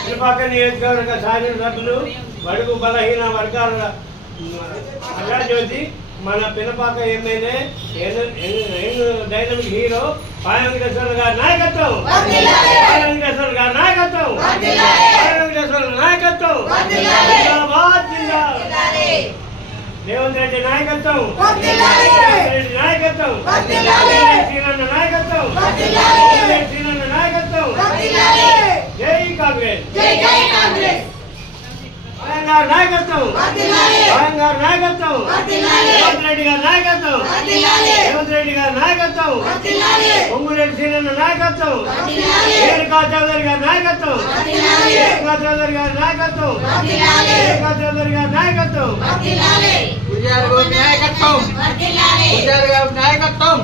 చుట్టుపక్కల నియోజకవర్గ శాసనసభ్యులు బడుగు బలహీన వర్గాల అల్లాజ్యోతి మన పినపాక ఏమైనా హీరో పాయం గారి నాయకత్వం. నాయకత్వం. పాయం రెడ్డి నాయకత్వం. నాయకత్వం. శ్రీనన్న నాయకత్వం జై కాంగ్రెస్ ఆయన గారి నాయకత్వం ఆయన గారి నాయకత్వం రేవంత్ రెడ్డి గారి నాయకత్వం రేవంత్ రెడ్డి గారి నాయకత్వం పొంగులేటి శ్రీనన్న నాయకత్వం రేణుకా చౌదరి గారి నాయకత్వం రేణుకా చౌదరి గారి నాయకత్వం రేణుకా చౌదరి గారి నాయకత్వం పూజారి గారి నాయకత్వం పూజారి గారి నాయకత్వం